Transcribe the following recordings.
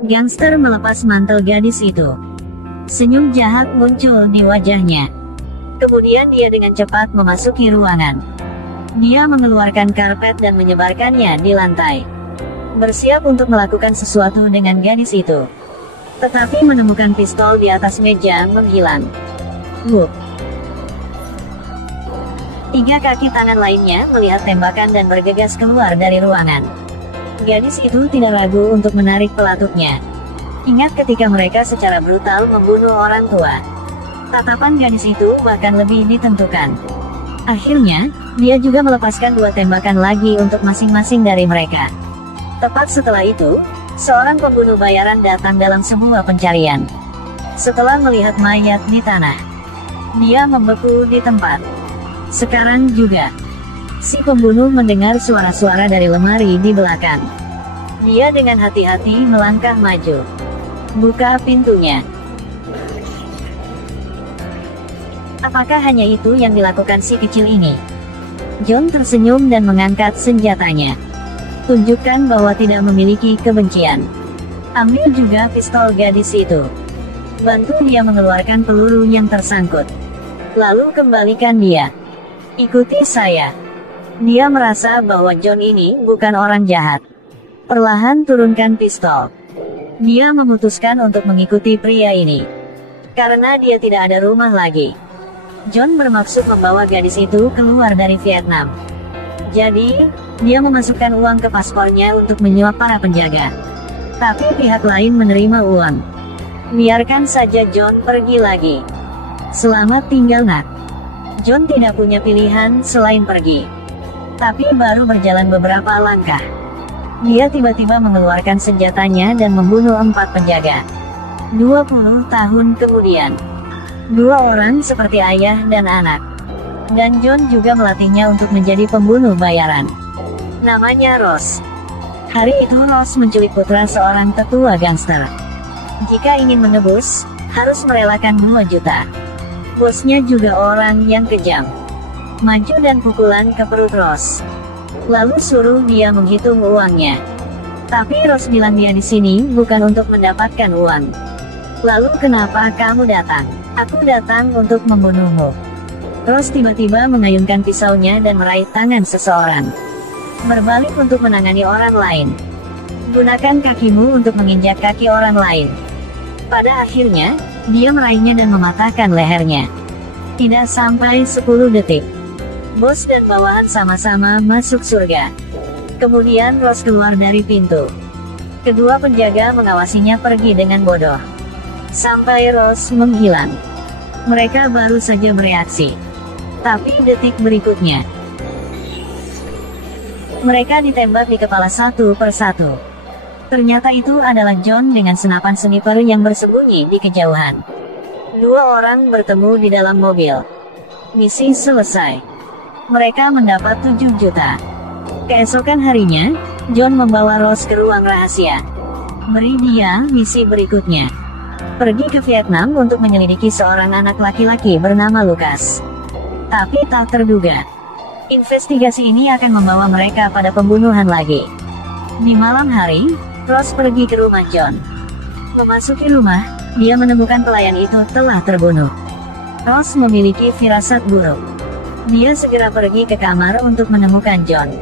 Gangster melepas mantel gadis itu. Senyum jahat muncul di wajahnya. Kemudian dia dengan cepat memasuki ruangan. Dia mengeluarkan karpet dan menyebarkannya di lantai. Bersiap untuk melakukan sesuatu dengan gadis itu. Tetapi menemukan pistol di atas meja menghilang. Wup. 3 kaki tangan lainnya melihat tembakan dan bergegas keluar dari ruangan. Gadis itu tidak ragu untuk menarik pelatutnya. Ingat ketika mereka secara brutal membunuh orang tua. Tatapan gadis itu bahkan lebih ditentukan. Akhirnya, dia juga melepaskan 2 tembakan lagi untuk masing-masing dari mereka. Tepat setelah itu, seorang pembunuh bayaran datang dalam sebuah pencarian. Setelah melihat mayat di tanah, dia membeku di tempat. Sekarang juga, si pembunuh mendengar suara-suara dari lemari di belakang. Dia dengan hati-hati melangkah maju. Buka pintunya. Apakah hanya itu yang dilakukan si kecil ini? John tersenyum dan mengangkat senjatanya. Tunjukkan bahwa tidak memiliki kebencian. Ambil juga pistol gadis itu. Bantu dia mengeluarkan peluru yang tersangkut. Lalu kembalikan dia. Ikuti saya. Dia merasa bahwa John ini bukan orang jahat. Perlahan turunkan pistol. Dia memutuskan untuk mengikuti pria ini. Karena dia tidak ada rumah lagi. John bermaksud membawa gadis itu keluar dari Vietnam. Jadi, dia memasukkan uang ke paspornya untuk menyuap para penjaga. Tapi pihak lain menerima uang. Biarkan saja John pergi lagi. Selamat tinggal nak. John tidak punya pilihan selain pergi. Tapi baru berjalan beberapa langkah, dia tiba-tiba mengeluarkan senjatanya dan membunuh 4 penjaga. 20 tahun kemudian, 2 orang seperti ayah dan anak. Dan John juga melatihnya untuk menjadi pembunuh bayaran. Namanya Ross. Hari itu Ross menculik putra seorang tetua gangster. Jika ingin menebus, harus merelakan 2 juta. Bosnya juga orang yang kejam. Maju dan pukulan ke perut Ross. Lalu suruh dia menghitung uangnya. Tapi Ross bilang dia di sini bukan untuk mendapatkan uang. Lalu kenapa kamu datang? Aku datang untuk membunuhmu. Ross tiba-tiba mengayunkan pisaunya dan meraih tangan seseorang. Berbalik untuk menangani orang lain. Gunakan kakimu untuk menginjak kaki orang lain. Pada akhirnya, dia meraihnya dan mematahkan lehernya. Tidak sampai 10 detik. Bos dan bawahan sama-sama masuk surga. Kemudian Ross keluar dari pintu. Kedua penjaga mengawasinya pergi dengan bodoh. Sampai Ross menghilang. Mereka baru saja bereaksi. Tapi detik berikutnya, mereka ditembak di kepala satu persatu. Ternyata itu adalah John dengan senapan sniper yang bersembunyi di kejauhan. 2 orang bertemu di dalam mobil. Misi selesai. Mereka mendapat 7 juta. Keesokan harinya, John membawa Ross ke ruang rahasia. Beri dia misi berikutnya. Pergi ke Vietnam untuk menyelidiki seorang anak laki-laki bernama Lucas. Tapi tak terduga, investigasi ini akan membawa mereka pada pembunuhan lagi. Di malam hari, Ross pergi ke rumah John. Memasuki rumah, dia menemukan pelayan itu telah terbunuh. Ross memiliki firasat buruk. Dia segera pergi ke kamar untuk menemukan John.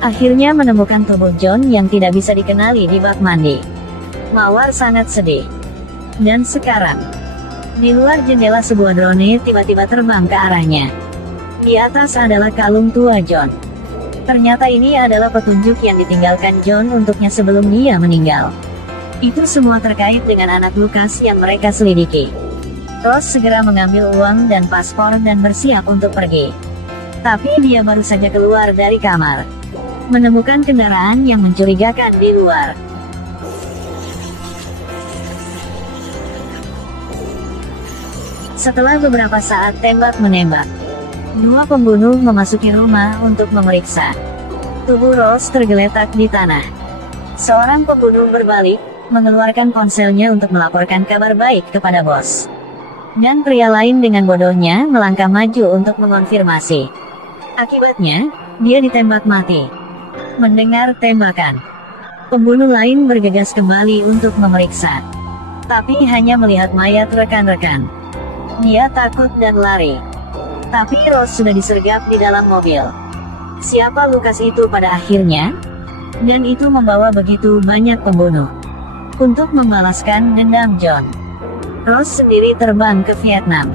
Akhirnya menemukan tubuh John yang tidak bisa dikenali di bak mandi. Mawar sangat sedih. Dan sekarang, di luar jendela sebuah drone tiba-tiba terbang ke arahnya. Di atas adalah kalung tua John. Ternyata ini adalah petunjuk yang ditinggalkan John untuknya sebelum dia meninggal. Itu semua terkait dengan anak Lucas yang mereka selidiki. Ross segera mengambil uang dan paspor dan bersiap untuk pergi. Tapi dia baru saja keluar dari kamar, menemukan kendaraan yang mencurigakan di luar. Setelah beberapa saat tembak-menembak, 2 pembunuh memasuki rumah untuk memeriksa. Tubuh Ross tergeletak di tanah. Seorang pembunuh berbalik, mengeluarkan ponselnya untuk melaporkan kabar baik kepada bos. Dan pria lain dengan bodohnya melangkah maju untuk mengonfirmasi. Akibatnya, dia ditembak mati. Mendengar tembakan, Pembunuh lain bergegas kembali untuk memeriksa, tapi hanya melihat mayat rekan-rekan. Dia takut dan lari. Tapi Rose sudah disergap di dalam mobil. Siapa Lukas itu pada akhirnya? Dan itu membawa begitu banyak pembunuh. Untuk membalaskan dendam John, Rose sendiri terbang ke Vietnam.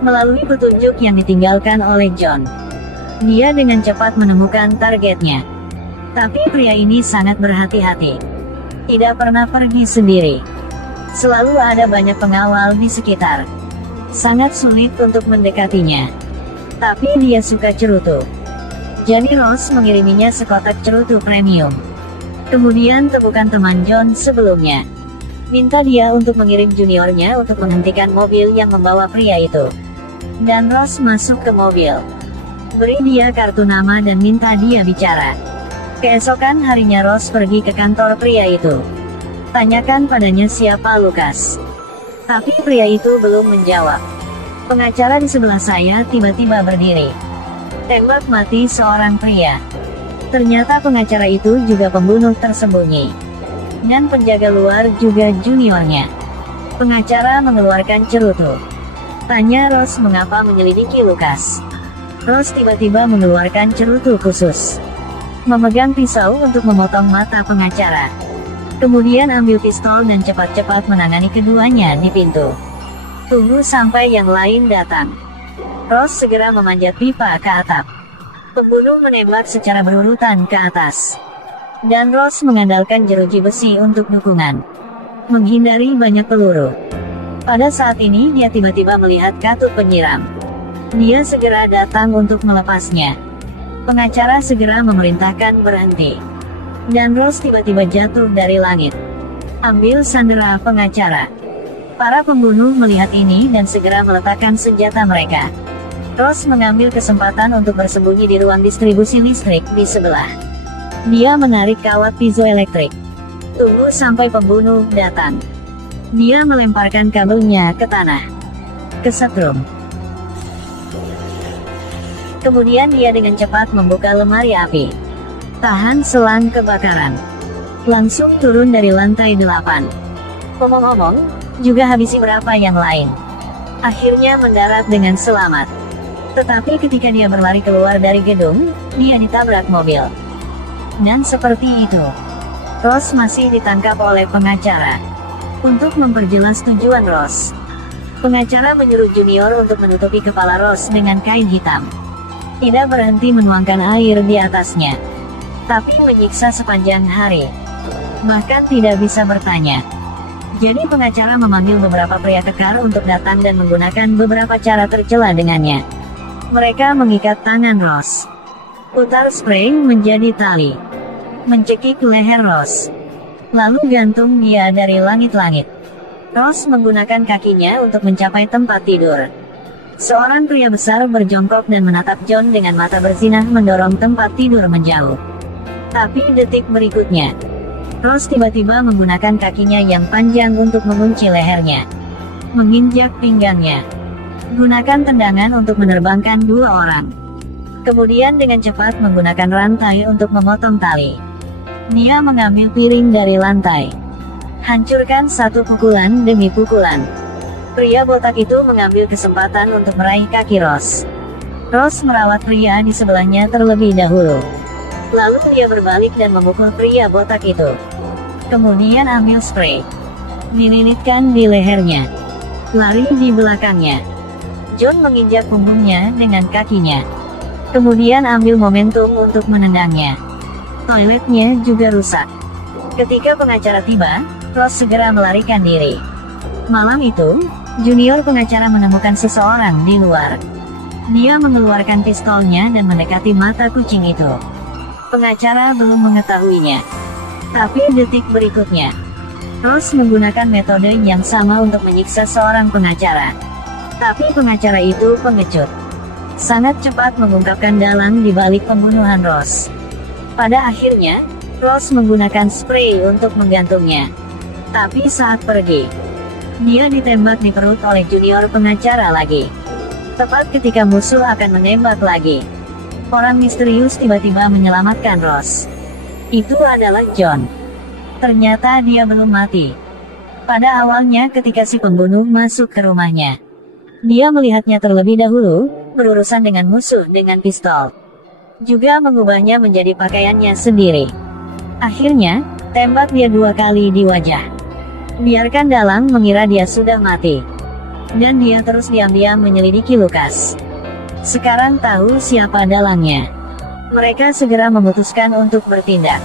Melalui petunjuk yang ditinggalkan oleh John, dia dengan cepat menemukan targetnya. Tapi pria ini sangat berhati-hati. Tidak pernah pergi sendiri. Selalu ada banyak pengawal di sekitar. Sangat sulit untuk mendekatinya. Tapi dia suka cerutu. Jadi Rose mengiriminya sekotak cerutu premium. Kemudian temukan teman John sebelumnya. Minta dia untuk mengirim juniornya untuk menghentikan mobil yang membawa pria itu. Dan Rose masuk ke mobil. Beri dia kartu nama dan minta dia bicara. Keesokan harinya Rose pergi ke kantor pria itu. Tanyakan padanya siapa Lukas. Tapi pria itu belum menjawab. Pengacara di sebelah saya tiba-tiba berdiri. Tembak mati seorang pria. Ternyata pengacara itu juga pembunuh tersembunyi. Dan penjaga luar juga juniornya. Pengacara mengeluarkan cerutu. Tanya Rose mengapa menyelidiki Lukas. Rose tiba-tiba mengeluarkan cerutu khusus. Memegang pisau untuk memotong mata pengacara. Kemudian ambil pistol dan cepat-cepat menangani keduanya di pintu. Tunggu sampai yang lain datang. Rose segera memanjat pipa ke atap. Pembunuh menembak secara berurutan ke atas. Dan Rose mengandalkan jeruji besi untuk dukungan. Menghindari banyak peluru. Pada saat ini dia tiba-tiba melihat katup penyiram. Dia segera datang untuk melepasnya. Pengacara segera memerintahkan berhenti. Dan Rose tiba-tiba jatuh dari langit. Ambil sandera pengacara. Para pembunuh melihat ini dan segera meletakkan senjata mereka. Rose mengambil kesempatan untuk bersembunyi di ruang distribusi listrik di sebelah. Dia menarik kawat piezoelektrik. Tunggu sampai pembunuh datang. Dia melemparkan kabelnya ke tanah. Kesetrum. Kemudian dia dengan cepat membuka lemari api. Tahan selang kebakaran. Langsung turun dari lantai 8. Omong-omong, juga habisi berapa yang lain. Akhirnya mendarat dengan selamat. Tetapi ketika dia berlari keluar dari gedung, dia ditabrak mobil. Dan seperti itu, Rose masih ditangkap oleh pengacara. Untuk memperjelas tujuan Rose, pengacara menyuruh junior untuk menutupi kepala Rose dengan kain hitam. Tidak berhenti menuangkan air di atasnya. Tapi menyiksa sepanjang hari. Bahkan tidak bisa bertanya. Jadi pengacara memanggil beberapa pria kekar untuk datang dan menggunakan beberapa cara tercela dengannya. Mereka mengikat tangan Rose. Putar spray menjadi tali. Mencekik leher Rose. Lalu gantung dia dari langit-langit. Rose menggunakan kakinya untuk mencapai tempat tidur. Seorang pria besar berjongkok dan menatap John dengan mata bersinar mendorong tempat tidur menjauh. Tapi detik berikutnya, Rose tiba-tiba menggunakan kakinya yang panjang untuk mengunci lehernya. Menginjak pinggangnya. Gunakan tendangan untuk menerbangkan dua orang. Kemudian dengan cepat menggunakan rantai untuk memotong tali. Dia mengambil piring dari lantai. Hancurkan satu pukulan demi pukulan. Pria botak itu mengambil kesempatan untuk meraih kaki Rose. Rose merawat pria di sebelahnya terlebih dahulu. Lalu dia berbalik dan memukul pria botak itu. Kemudian ambil spray. Dililitkan di lehernya. Lari di belakangnya. John menginjak punggungnya dengan kakinya. Kemudian ambil momentum untuk menendangnya. Toiletnya juga rusak. Ketika pengacara tiba, Rose segera melarikan diri. Malam itu, junior pengacara menemukan seseorang di luar. Dia mengeluarkan pistolnya dan mendekati mata kucing itu. Pengacara belum mengetahuinya. Tapi detik berikutnya, Rose menggunakan metode yang sama untuk menyiksa seorang pengacara. Tapi pengacara itu pengecut. Sangat cepat mengungkapkan dalang di balik pembunuhan Rose. Pada akhirnya, Rose menggunakan spray untuk menggantungnya. Tapi saat pergi, dia ditembak di perut oleh junior pengacara lagi. Tepat ketika musuh akan menembak lagi, orang misterius tiba-tiba menyelamatkan Rose. Itu adalah John. Ternyata dia belum mati. Pada awalnya ketika si pembunuh masuk ke rumahnya, dia melihatnya terlebih dahulu, berurusan dengan musuh dengan pistol. Juga mengubahnya menjadi pakaiannya sendiri. Akhirnya, tembak dia 2 kali di wajah. Biarkan Dalang mengira dia sudah mati. Dan dia terus diam-diam menyelidiki Lukas. Sekarang tahu siapa dalangnya. Mereka segera memutuskan untuk bertindak.